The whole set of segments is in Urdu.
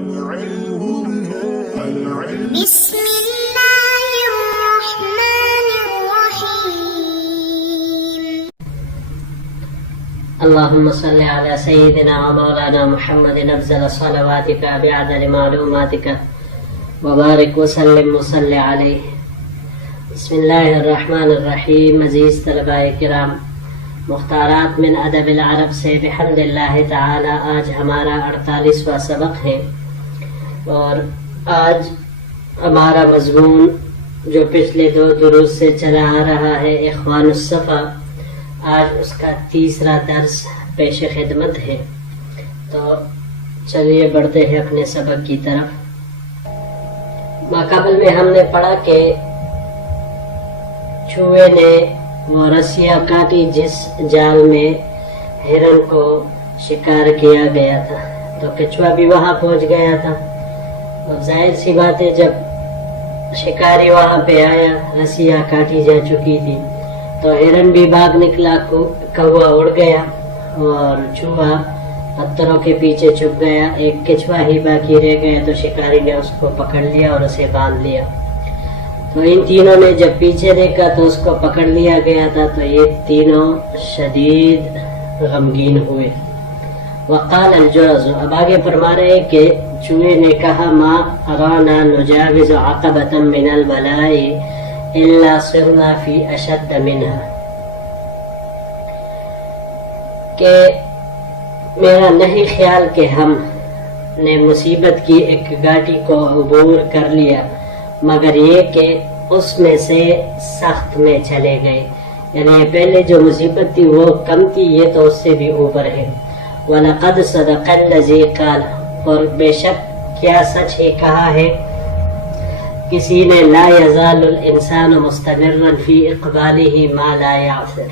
بسم الله الرحمن الرحيم. اللهم صل على سيدنا ومولانا محمد أفضل صلواتك بعدد معلوماتك وبارك وسلم وصل عليه. بسم اللہ الرحمن الرحیم. عزیز طلباء کرام، مختارات من ادب العرب سے بحمد اللہ تعالی آج ہمارا 48واں سبق ہے، اور آج ہمارا مضمون جو پچھلے 2 دروس سے چلا آ رہا ہے اخوان الصفا، آج اس کا 3را درس پیش خدمت ہے. تو چلیے بڑھتے ہیں اپنے سبق کی طرف. ماقبل میں ہم نے پڑھا کہ چوہے نے وہ رسیاں کاٹی جس جال میں ہرن کو شکار کیا گیا تھا، تو کچھوا بھی وہاں پہنچ گیا تھا. اور ظاہر سی بات ہے جب شکاری وہاں پہ آیا، رسیاں کاٹی جا چکی تھی، تو ہرن بھی بھاگ نکلا، کوا اڑ گیا اور چوہا پتھروں کے پیچھے چھپ گیا. ایک کچھوا ہی باقی رہ گیا، تو شکاری نے اس کو پکڑ لیا اور اسے باندھ لیا. تو ان تینوں نے جب پیچھے دیکھا تو اس کو پکڑ لیا گیا تھا، تو یہ تینوں شدید غمگین ہوئے. وقال الجرز، اب آگے فرما رہے کہ چوہے نے کہا ما ارانا نجاوز عقبة من البلاء الا صرنا فی اشد منها، کہ میرا نہیں خیال کہ ہم نے مصیبت کی ایک گھاٹی کو عبور کر لیا مگر یہ کہ اس میں سے سخت میں چلے گئے. یعنی پہلے جو مصیبت تھی وہ کم تھی، یہ تو اس سے بھی اوپر ہے. وَلَقَدْ صَدَقَ الَّذِي قَالَ، اور بے شک کیا سچ ہی کہا ہے کسی نے، لا يزال الانسان مستمرا فی اقبالہ ما لا يعثر،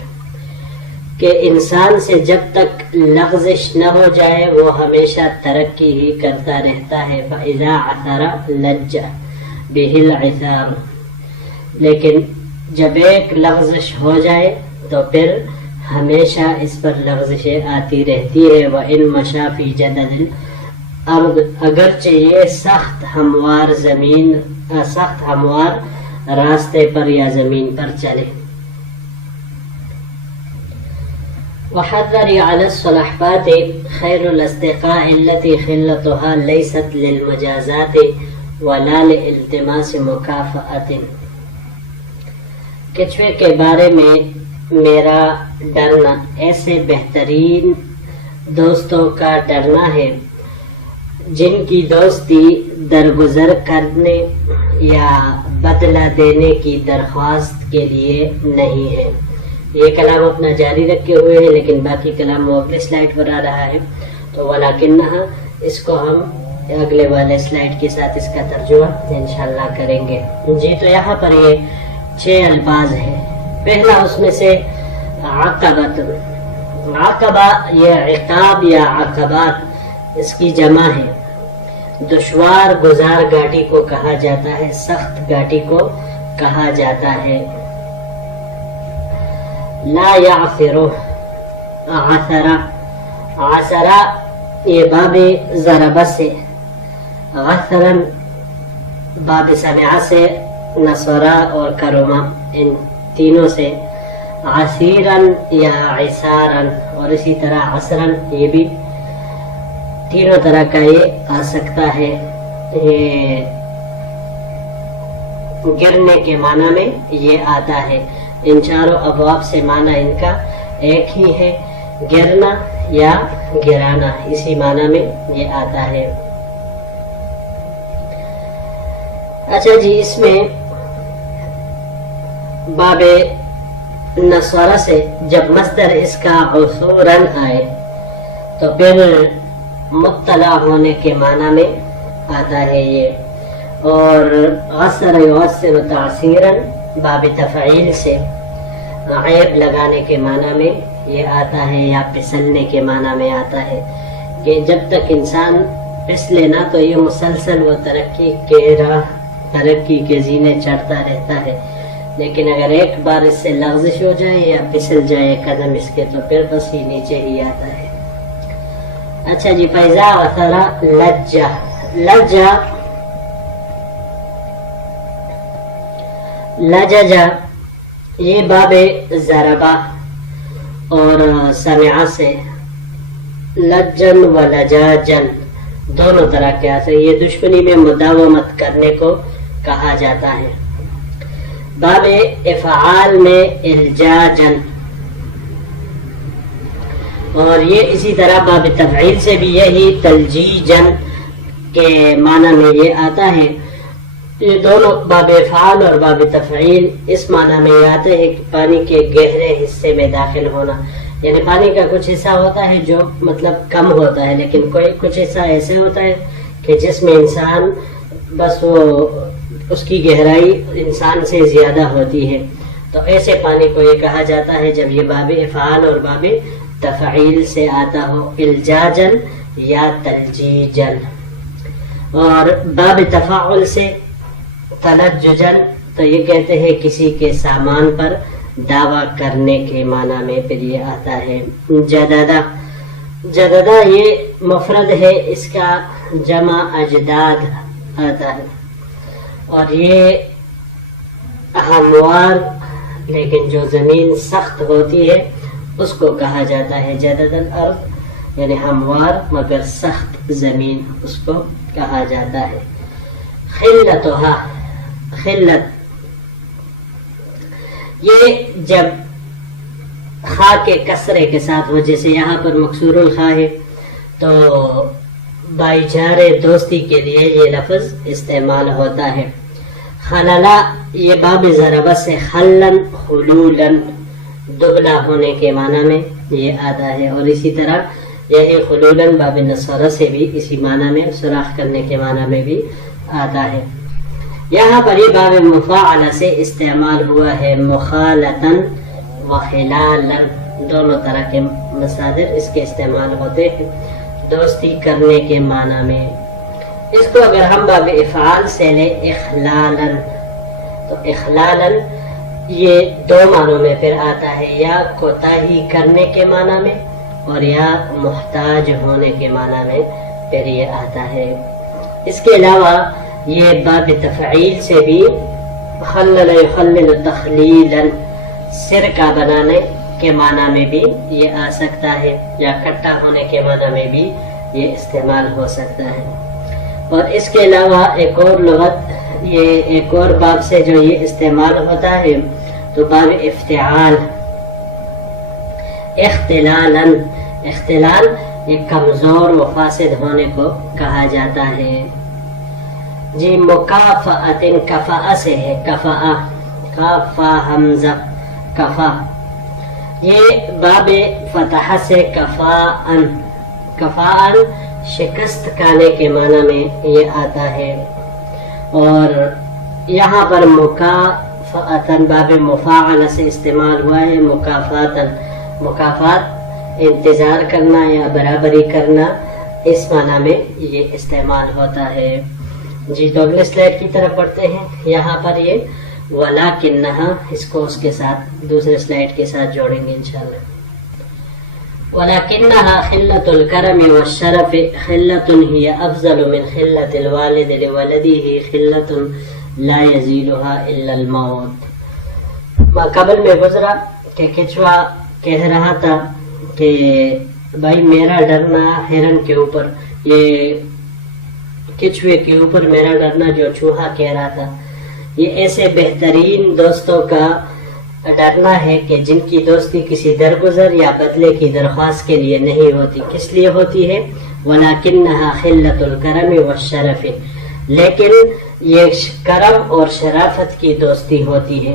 کہ انسان سے جب تک لغزش نہ ہو جائے وہ ہمیشہ ترقی ہی کرتا رہتا ہے. فَإِذَا عَثَرَ لَجَّ بِهِ الْعِثَارُ، لیکن جب ایک لغزش ہو جائے تو پھر ہمیشہ اس پر لغزشیں آتی رہتی ہے. وَإِن مَشَى فِي جَدَلِ الْأَرْضِ، اگرچہ یہ سخت ہموار راستے پر یا زمین پر چلے. وحذر على الصلحبات خير الاصدقاء التي خلتها ليست للمجازات ولا لالتماس مكافأة. کچھوے کے بارے میں میرا ڈرنا ایسے بہترین دوستوں کا ڈرنا ہے جن کی دوستی درگزر کرنے یا بدلہ دینے کی درخواست کے لیے نہیں ہے. یہ کلام اپنا جاری رکھے ہوئے ہیں، لیکن باقی کلام وہ اگلے سلائیڈ پر آ رہا ہے. تو ولیکنہا، اس کو ہم اگلے والے سلائیڈ کے ساتھ اس کا ترجمہ انشاءاللہ کریں گے. جی، تو یہاں پر یہ 6 الفاظ ہیں. پہلا اس میں سے عقبت. عقبہ یہ عقاب یا عقبات اس کی جمع ہے. دشوار گزار گاٹی کو کہا جاتا ہے، سخت گاٹی کو کہا جاتا ہے. لا یعثرو، عثرا. عثرا یہ باب ضربہ سے، عثرا باب سمعہ سے، نصرا اور کرما ان تینوں سے، عسیرا یا عسارا، اور اسی طرح عسرا، یہ بھی تینوں طرح کا یہ آ سکتا ہے. یہ گرنے کے معنی میں یہ آتا ہے. ان چاروں ابواب سے معنی ان کا ایک ہی ہے، گرنا یا گرانا، اسی معنی میں یہ آتا ہے. اچھا جی، اس میں باب نصرہ سے جب مصدر اس کا عثوراً آئے تو پھر مطلع ہونے کے معنی میں آتا ہے یہ. اور عصر یعصر تعصیراً باب تفعیل سے عیب لگانے کے معنی میں یہ آتا ہے، یا پسلنے کے معنی میں آتا ہے. کہ جب تک انسان پسلے نہ تو یہ مسلسل وہ ترقی کے زینے چڑھتا رہتا ہے. لیکن اگر ایک بار اس سے لغزش ہو جائے یا پسل جائے قدم اس کے، تو پھر بس ہی نیچے ہی آتا ہے. اچھا جی، فیضا عثرا لجہ، لججا یہ باب ضربہ اور سمعہ سے لجن و لجاجن دونوں طرح کے آتے ہیں. یہ دشمنی میں مداومت کرنے کو کہا جاتا ہے. باب افعال میں الجاجن، اور یہ اسی طرح باب تفعیل سے بھی یہی تلجیجن کے معنی میں یہ آتا ہے. یہ دونوں باب افعال اور باب تفعیل اس معنی میں آتے ہیں کہ پانی کے گہرے حصے میں داخل ہونا، یعنی پانی کا کچھ حصہ ہوتا ہے جو مطلب کم ہوتا ہے، لیکن کوئی کچھ حصہ ایسے ہوتا ہے کہ جس میں انسان بس وہ اس کی گہرائی انسان سے زیادہ ہوتی ہے، تو ایسے پانی کو یہ کہا جاتا ہے جب یہ باب افعال اور باب تفعیل سے آتا ہو، الجاجن یا تلجیجن. اور باب تفاعل سے تلججن تو یہ کہتے ہیں کسی کے سامان پر دعویٰ کرنے کے معنی میں پھر یہ آتا ہے. جددہ، جددہ یہ مفرد ہے، اس کا جمع اجداد آتا ہے، اور یہ ہموار لیکن جو زمین سخت ہوتی ہے اس کو کہا جاتا ہے جدد الارض، یعنی ہموار مگر سخت زمین اس کو کہا جاتا ہے. خلتھا، خلت یہ جب خا کے کسرے کے ساتھ ہو، جیسے یہاں پر مکسور الخا ہے تو بھائی چارے دوستی کے لیے یہ لفظ استعمال ہوتا ہے. خللا یہ باب ضربہ سے خلن خلولن دبلا ہونے کے معنی میں یہ آتا ہے، اور اسی طرح یہی خلولن باب نصرہ سے بھی اسی معنی میں سوراخ کرنے کے معنی میں بھی آتا ہے. یہاں پر یہ باب مفاعلہ سے استعمال ہوا ہے، مخالطن و خلالن دونوں طرح کے مصادر اس کے استعمال ہوتے ہیں دوستی کرنے کے معنی میں. اس کو اگر ہم باب افعال سے لیں اخلالن، تو اخلالن یہ دو معنوں میں پھر آتا ہے، یا کوتاہی کرنے کے معنی میں اور یا محتاج ہونے کے معنی میں پھر یہ آتا ہے. اس کے علاوہ یہ باب تفعیل سے بھی خلل یخلل تخلیلا سرکہ بنانے کے معنی میں بھی یہ آ سکتا ہے، یا کٹا ہونے کے معنی میں بھی یہ استعمال ہو سکتا ہے. اور اس کے علاوہ ایک اور لغت، یہ ایک اور باب سے جو یہ استعمال ہوتا ہے تو باب افتعال، اختلالن، اختلال یہ کمزور و فاسد ہونے کو کہا جاتا ہے. جی مکافعت کفا سے ہے، کفا کافا حمزہ کفا، یہ باب فتح سے کفاءن، کفاءن شکست کھانے کے معنی میں یہ آتا ہے. اور یہاں پر مکافعتن باب مفاعلہ سے استعمال ہوا ہے، مکافاتن، مکافات انتظار کرنا یا برابری کرنا اس معنی میں یہ استعمال ہوتا ہے. جی تو اگلے سلائڈ کی طرف پڑھتے ہیں. یہاں پر یہ وَلَكِنَّهَا اس کو اس کے ساتھ دوسرے سلائڈ کے ساتھ جوڑیں گے انشاءاللہ. وَلَكِنَّهَا خِلَّةُ الْكَرَمِ وَالشَّرَفِ خِلَّةٌ هِيَ أَفْضَلُ مِنْ خِلَّةِ الْوَالِدِ لِوَلَدِهِ خِلَّةٌ لَا يَزِيلُهَا إِلَّا الْمَوْتِ. قبل میں گزرا کہ کچوا کہہ رہا تھا کہ بھائی میرا ڈرنا ہرن کے اوپر، یہ کچھوے کے اوپر میرا ڈرنا جو چوہا کہہ رہا تھا، یہ ایسے بہترین دوستوں کا ڈرنا ہے کہ جن کی دوستی کسی درگزر یا بدلے کی درخواست کے لیے نہیں ہوتی. کس لیے ہوتی ہے؟ وَلَكِنَّهَا خِلَّةُ الْكَرَمِ وَالشَّرَفِ، لیکن یہ کرم اور شرافت کی دوستی ہوتی ہے.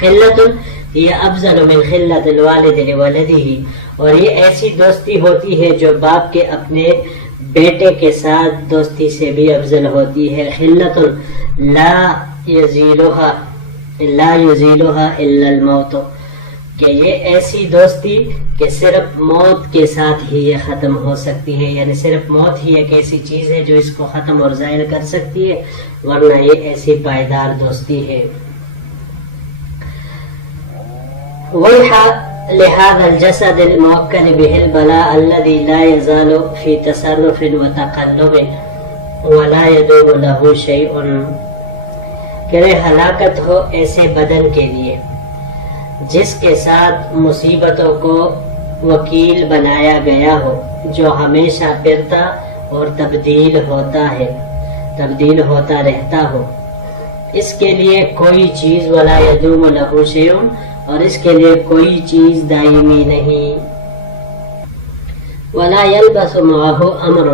خِلَّةٌ یہ افضل من خِلَّةِ الْوَالِدِ لِوَلَدِهِ، اور یہ ایسی دوستی ہوتی ہے جو باپ کے اپنے بیٹے کے ساتھ دوستی سے بھی افضل ہوتی ہے. خِلَّةٌ لا يزيلها الا الموت، کہ یہ ایسی دوستی کہ صرف موت کے ساتھ ہی یہ ختم ہو سکتی ہے، یعنی صرف موت ہی ایک ایسی چیز ہے جو اس کو ختم اور ظاہر کر سکتی ہے، ورنہ یہ ایسی پائیدار دوستی ہے. لهذا الجسد الموكل به البلاء الذي لا يزال في تصرف وتقلب ولا يدوم له شيء، کہ ہلاکت ہو ایسے بدن کے لیے جس کے ساتھ مصیبتوں کو وکیل بنایا گیا ہو، جو ہمیشہ پھرتا اور تبدیل ہوتا رہتا ہو، اس کے لیے کوئی چیز ولا یدوم له شیء، اور اس کے لیے کوئی چیز دائمی نہیں، ولا یلبس معه امر،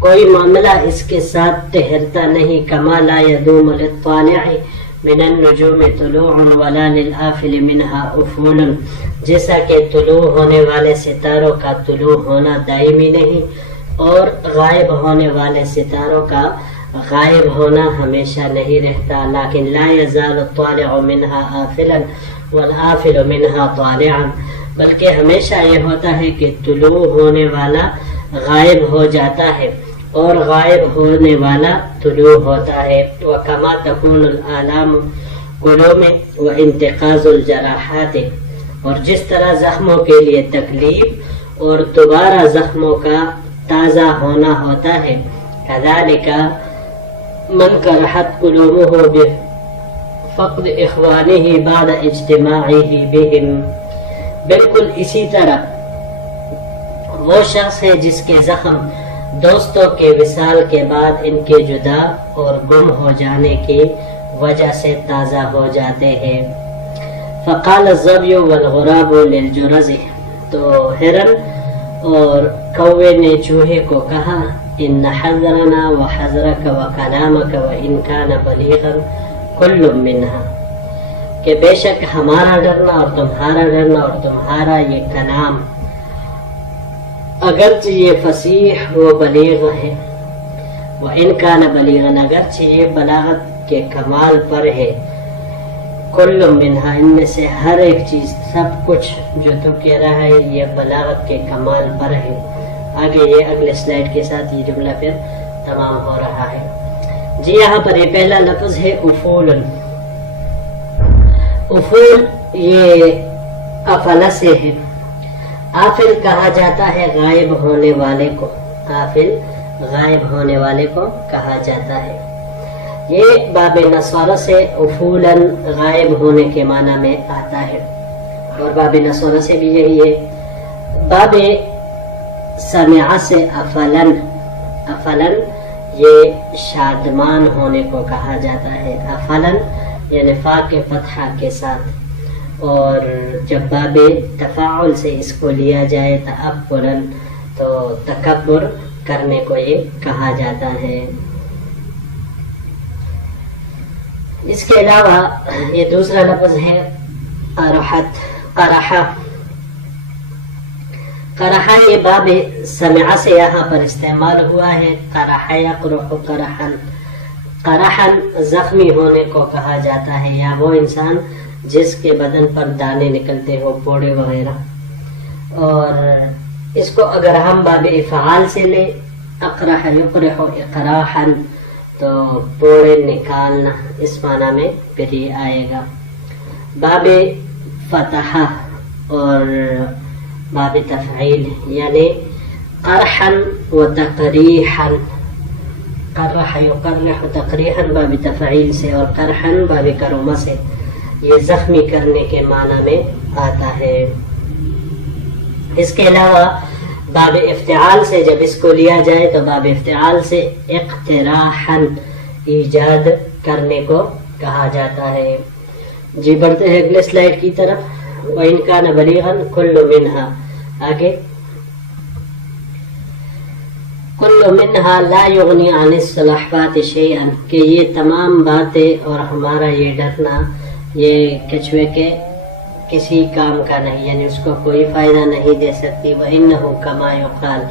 کوئی معاملہ اس کے ساتھ ٹھہرتا نہیں، کما لا یدوم للطالع من النجوم طلوع ولا للآفل منها افول، جیسا کہ طلوع ہونے والے ستاروں کا طلوع ہونا دائمی نہیں اور غائب ہونے والے ستاروں کا غائب ہونا ہمیشہ نہیں رہتا، لیکن لا یزال الطالع منها آفلا والآفل منها طالعا، بلکہ ہمیشہ یہ ہوتا ہے کہ طلوع ہونے والا غائب ہو جاتا ہے اور غائب ہونے والا طلوع ہوتا ہے، وَكَمَا تَكُونُ الْآلَامُ قُلُومِ وَانتِقَاضُ الْجَرَاحَاتِ، اور جس طرح زخموں کے لیے تکلیف اور دوبارہ زخموں کا تازہ ہونا ہوتا ہے، كَذَلِكَ مَنْ كَرَحَتْ قُلُومُهُ بِفَقْدِ إِخْوَانِهِ بَعْدَ اجْتِمَاعِهِ بِهِمْ، بالکل اسی طرح وہ شخص ہے جس کے زخم دوستوں کے وصال کے بعد ان کے جدا اور گم ہو جانے کی وجہ سے تازہ ہو جاتے ہیں۔ فقال الظبی والغراب للجرز، تو ہرن اور کوے نے چوہے کو کہا، ان حذرنا وحذرك وكلامك وان كان بلیغا كل منها، کہ بے شک ہمارا ڈرنا اور تمہارا ڈرنا اور تمہارا یہ کلام اگرچہ یہ فصیح و بلیغ ہے، وَإِنْ كَانَ بَلِيغًا، اگرچہ یہ بلاغت کے کمال پر ہے، کل منہا، ان میں سے ہر ایک چیز، سب کچھ جو تو کہہ رہا ہے یہ بلاغت کے کمال پر ہے۔ آگے یہ اگلے سلائیڈ کے ساتھ یہ جملہ پھر تمام ہو رہا ہے۔ جی یہاں پر یہ پہلا لفظ ہے افول، افول یہ افل سے ہے، آفل کہا جاتا ہے غائب ہونے والے کو، آفل غائب ہونے والے کو کہا جاتا ہے۔ یہ باب نصارہ سے افولاً غائب ہونے کے معنی میں آتا ہے، اور باب نصارہ سے بھی یہی ہے۔ باب سمع سے افلاً، افلاً یہ شادمان ہونے کو کہا جاتا ہے، افلاً یعنی فا کے فتحہ کے ساتھ، اور جب باب تفاعل سے اس کو لیا جائے تأفلاً تو تکبر کرنے کو یہ کہا جاتا ہے۔ اس کے علاوہ یہ دوسرا لفظ ہے قرحت، قرحہ، قرحہ یہ باب سمع سے یہاں پر استعمال ہوا ہے، قرح یقرح قرحا، قرحا زخمی ہونے کو کہا جاتا ہے، یا وہ انسان جس کے بدن پر دانے نکلتے ہو، پوڑے وغیرہ۔ اور اس کو اگر ہم باب افعال سے لیں، اقرح یقرح اقراحا، تو پوڑے نکالنا، اس معنی میں پھر یہ آئے گا۔ باب فتح اور باب تفعیل یعنی قرحا و تقریحا، قرح یقرح تقریحا باب تفعیل سے، اور قرحا باب کرمہ سے، یہ زخمی کرنے کے معنی میں آتا ہے۔ اس کے علاوہ باب افتعال سے جب اس کو لیا جائے تو باب افتعال سے اقتراحاً ایجاد کرنے کو کہا جاتا ہے۔ جی بڑھتے ہیں اگلے سلائیڈ کی طرف۔ وَإِنْ كَانَ بَلِيغًا كُلُّ مِنْهَا، آگے كُلُّ مِنْهَا لَا يُغْنِي عَنِ الصَّلَحْفَاتِ شَيْئًا، کہ یہ تمام باتیں اور ہمارا یہ ڈرنا یہ کچھوے کے کسی کام کا نہیں، یعنی اس کو کوئی فائدہ نہیں دے سکتی۔ وَإِنَّهُ كَمَا يُقَالُ،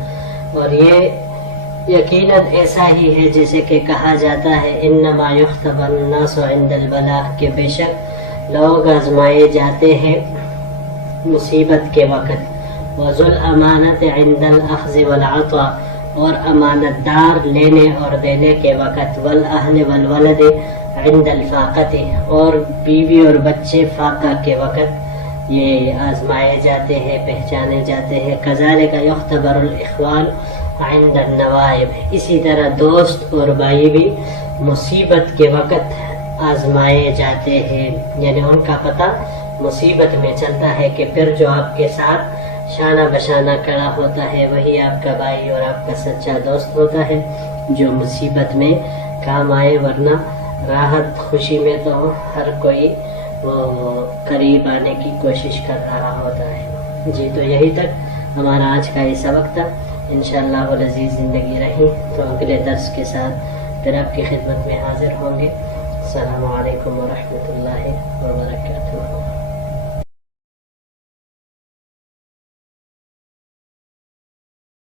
اور یہ یقیناً ایسا ہی ہے جیسے کہ کہا جاتا ہے، إِنَّمَا يُخْتَبَرُ النَّاسُ عِنْدَ الْبَلَاءِ، کہ بے شک لوگ آزمائے جاتے ہیں مصیبت کے وقت۔ وَذُو الْأَمَانَةِ عِنْدَ الْأَخْذِ وَالْعَطَاءِ، اور امانت دار لینے اور دینے کے وقت۔ وَالْأَهْلِ وَالْوَلَدِ عند الفاقت، اور بیوی اور بچے فاقہ کے وقت۔ یہ آزمائے جاتے ہیں، پہچانے جاتے ہیں. کذالک یختبر الاخوان عند النوائب، اسی طرح دوست اور بھائی بھی مصیبت کے وقت آزمائے جاتے ہیں، یعنی ان کا پتہ مصیبت میں چلتا ہے کہ پھر جو آپ کے ساتھ شانہ بشانہ کھڑا ہوتا ہے وہی آپ کا بھائی اور آپ کا سچا دوست ہوتا ہے جو مصیبت میں کام آئے، ورنہ راحت خوشی میں تو ہر کوئی وہ قریب آنے کی کوشش کر رہا ہوتا ہے. جی تو یہی تک ہمارا آج کا یہ سبق تھا. انشاءاللہ العزیز زندگی رہی تو اگلے درس کے ساتھ پھر آپ کی خدمت میں حاضر ہوں گے. السلام علیکم ورحمۃ اللہ وبرکاتہ.